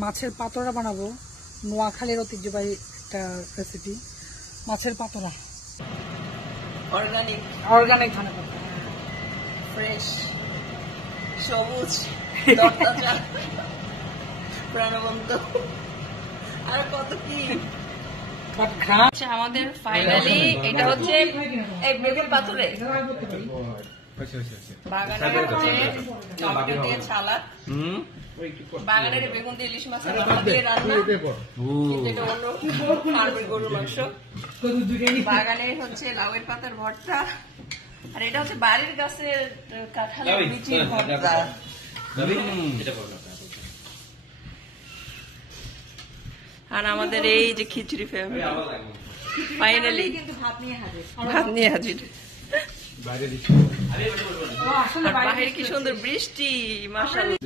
মাছের পাতোড়া বানাবো। নোয়াখালীর ঐতিহ্যবাহী একটা রেসিপি, মাছের পাতোড়া। অর্গানিক অর্গানিক ধনে পাতা, ফ্রেশ সবুজ তরতাজা প্রাণবন্ত আর কত কি। আচ্ছা, আমাদের ফাইনালি এটা হচ্ছে এই বেগুন পাথরে বাগানের হচ্ছে টমেটো দিয়ে সালাদ, বাগানের বেগুন দিয়ে ইলিশ মাছের মাথা দিয়ে রান্না, এটা অন্য ফার্মের গরুর মাংস, বাগানের হচ্ছে লাউয়ের পাতার ভর্তা, আর এটা হচ্ছে বাড়ির গাছের কাঁঠালের বিচির ভর্তা। আর আমাদের এই যে খিচুড়ি ফ্যামিলি ফাইনালি ভাত নিয়ে হাজির। আর বাহিরে কি সুন্দর বৃষ্টি, মাশাআল্লাহ।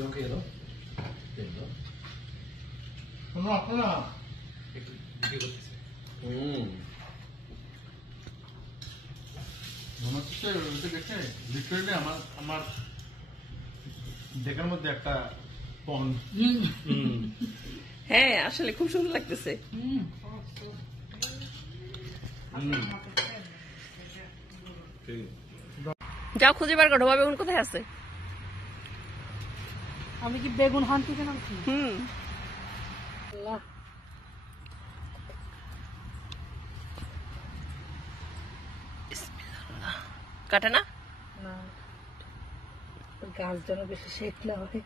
আমার দেখার মধ্যে একটা হ্যাঁ, আসলে খুব সুন্দর লাগতেছে। যাও খুঁজে বার করো বেগুন কোথায় আছে। আমি কি বেগুন হান্তি কেন? কাটে না, গাছ যেন বেশি শেখলে হয়।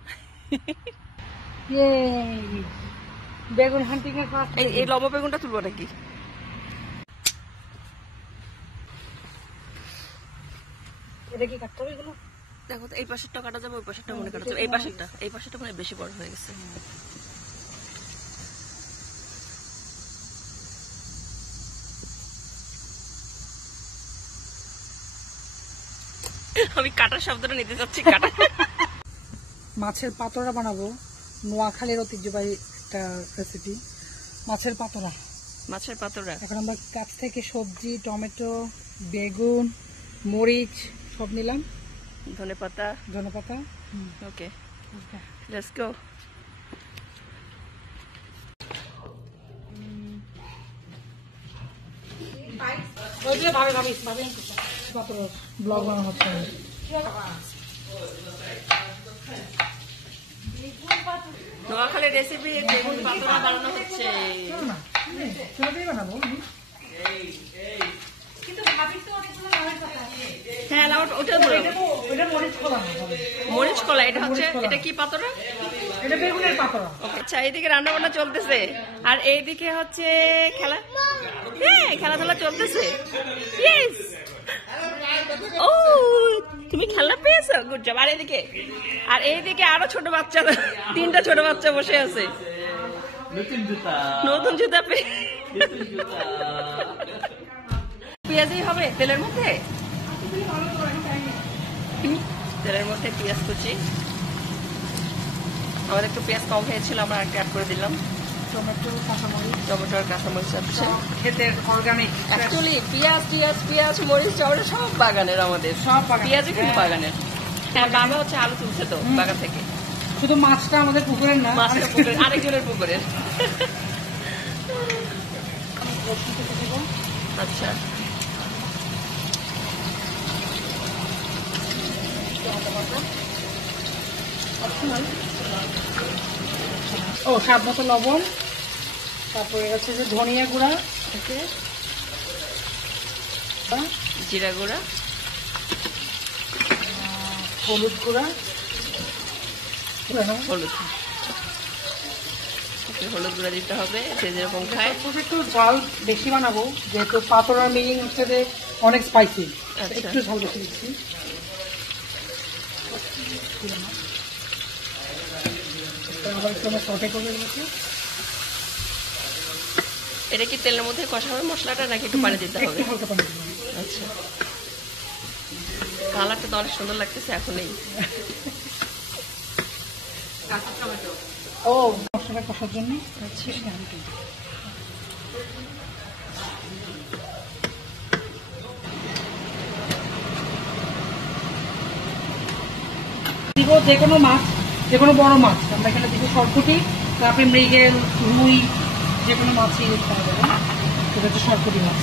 বেগুন হান্টিং এর কাজ। এই লম্বা বেগুনটা তুলবো নাকি? এটা কি কাটতে হবে এগুলো? দেখো তো, এই পাশেরটা কাটা যাবে, ওই পাশেরটা মনে কাটা যাবে। এই পাশেরটা মনে বেশি বড় হয়ে গেছে। আমি কাটার শব্দটা নিতে চাচ্ছি, কাটা। মাছের পাতোড়া বানাবো। নোয়াখালীর ঐতিহ্যবাহী একটা রেসিপি, মাছের পাতোড়া। মাছের পাতোড়া। এখন আমরা গাছ থেকে সবজি, টমেটো, বেগুন, মরিচ সব নিলাম, ধনেপাতা। ওকে, লেটস গো। ব্লগ বানানো হচ্ছে। নোয়াখালীর রেসিপি বেগুন পাতোড়া বানানো হচ্ছে। হ্যাঁ, ওটা মরিচ কলা। এটা হচ্ছে, এটা কি পাতোড়া? এটা বেগুনের পাতোড়া। আচ্ছা, এইদিকে রান্না বান্না চলতেছে, আর এইদিকে হচ্ছে খেলাধুলা চলতেছে। ও, তুমি খেলা পেয়েছো, গুড জব। আর এইদিকে আরো ছোট বাচ্চা, 3টা ছোট বাচ্চা বসে আছে, নতুন জুতা পেয়ে। পেঁয়াজই হবে তেলের মধ্যে, পেঁয়াজ কুচি। আমাদের একটু পেঁয়াজ কম হয়েছিল, আমরা একটা অ্যাড করে দিলাম। টমেটো আর কাঁচামরিচ আছে ক্ষেতের অর্গানিক। অ্যাকচুয়ালি পেঁয়াজ মরিচ টমেটো সব বাগানের, আমাদের সব পেঁয়াজও কিন্তু বাগানের। হ্যাঁ, বাবা হচ্ছে আলু তুলছে তো বাগান থেকে। শুধু মাছটা আমাদের পুকুরের না, মাছটা পুকুরের, আরেকজনের পুকুরের। আচ্ছা, ও স্বাদ মতো লবণ, তারপরে হচ্ছে যে ধনিয়া গুঁড়া, জিরা গুঁড়া, হলুদ গুঁড়া, হলুদ গুঁড়া দিতে হবে, সে যেরকম খায়। একটু ঝাল বেশি বানাবো, যেহেতু পাতোড়ার মিনিং হচ্ছে যে অনেক স্পাইসি, একটু ঝাল বেশি দিচ্ছি। আবার একটু আমরা সটে করে দিচ্ছি। এটা কি তেলের মধ্যে কষা হবে মশলাটা, নাকি একটু পানি দিতে হবে? হালকা পানি দিতে হবে। আচ্ছা, কালারটা তো অনেক সুন্দর লাগতেছে এখনই। ও মশলাটা কষার জন্য। আচ্ছা, দিব যে কোনো মাছ, যে কোনো বড় মাছ। আমরা এখানে দিব সরপুঁটি, তো আপনি মৃগেল, রুই যে কোনো মাছই ইউজ করা যাবে। এটা হচ্ছে সরপুরি মাছ।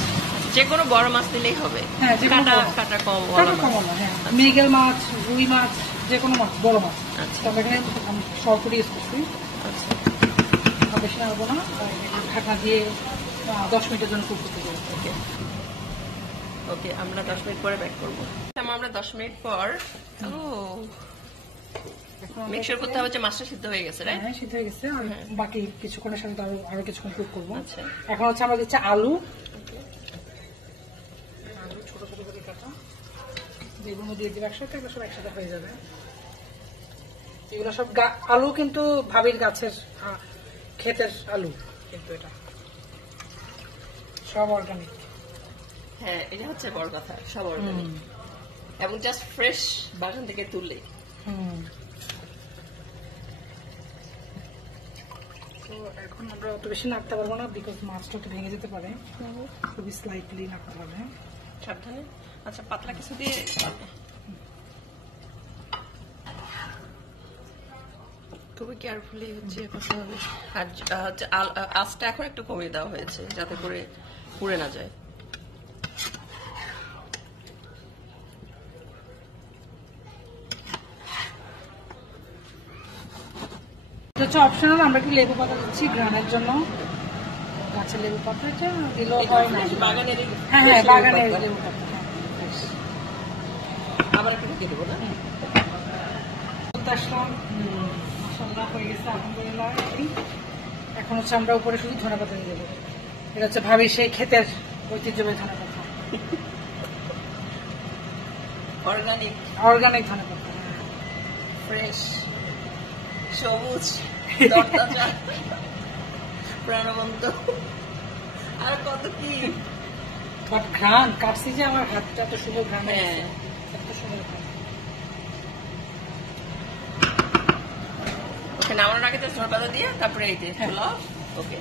যে কোনো বড় মাছ নিলেই হবে? হ্যাঁ, যে কোনো বড় মাছ। কাটা কম কাটা কম না, হ্যাঁ। মৃগেল মাছ, রুই মাছ, যে কোনো মাছ, বড় মাছ। আচ্ছা। তবে এখানে আমি সরপুরি ইউজ করছি। আচ্ছা, বেশি নাড়বো না, ঢাকা দিয়ে 10 মিনিটের জন্য কুক করতে দেবো। ওকে ওকে, আমরা 10 মিনিট পরে ব্যাক করবো। আমরা 10 মিনিট পর মিক্সচার করতে হবে যে মাছটা সিদ্ধ হয়ে গেছে, রাইট? হ্যাঁ, সিদ্ধ হয়ে গেছে। আর বাকি কিছুক্ষণের সাথে আরো কিছুক্ষণ কুক করবো। আচ্ছা, এখন হচ্ছে আমরা দিচ্ছি আলু। আলু ছোট ছোট করে কাটা, যেগুলো দিয়ে দিবে একসাথে, সব একসাথে হয়ে যাবে। এগুলো সব আলু কিন্তু ভাবির গাছের ক্ষেতের আলু, কিন্তু এটা সব অর্গানিক। হ্যাঁ, এটা হচ্ছে বড় কথা, সব অর্গানিক এবং জাস্ট ফ্রেশ বাগান থেকে তুললেই। তো এখন আমরা অত বেশি নাড়তে পারবো না, বিকজ মাছটা একটু ভেঙে যেতে পারে। খুবই স্লাইটলি নাড়তে হবে, সাবধানে। আচ্ছা, পাতলা কিছু দিয়ে খুবই কেয়ারফুলি হচ্ছে করতে হবে। আর আঁচটা এখন একটু কমিয়ে দেওয়া হয়েছে যাতে করে পুড়ে না যায়। এটা হচ্ছে অপশনাল। আমরা কি লেবু পাতা দিচ্ছি গ্রানের জন্য, গাছের লেবু পাতা। এটা দিলেও হয় না, বাগানের। হ্যাঁ হ্যাঁ, বাগানের লেবু পাতা। আবার একটু ঢেকে দেবো না? আসলাম, মশলা হয়ে গেছে আলহামদুলিল্লাহ। এখন হচ্ছে আমরা উপরে শুধু ধনে পাতা দিয়ে দেবো। এটা হচ্ছে ভাবি সেই ক্ষেতের ঐতিহ্যবাহী ধনে পাতা, অর্গানিক অর্গানিক ধনে পাতা, ফ্রেশ, সবুজ, তরতাজা, প্রাণবন্ত, আর কত কি। বাট ঘ্রাণ কাটছি যে আমার হাতটা এত সুন্দর ঘ্রাণ, হ্যাঁ, এত সুন্দর ঘ্রাণ। ওকে, নামানোর আগে তো ধনে পাতা দিয়ে তারপরে এই যে পোলাও। ওকে।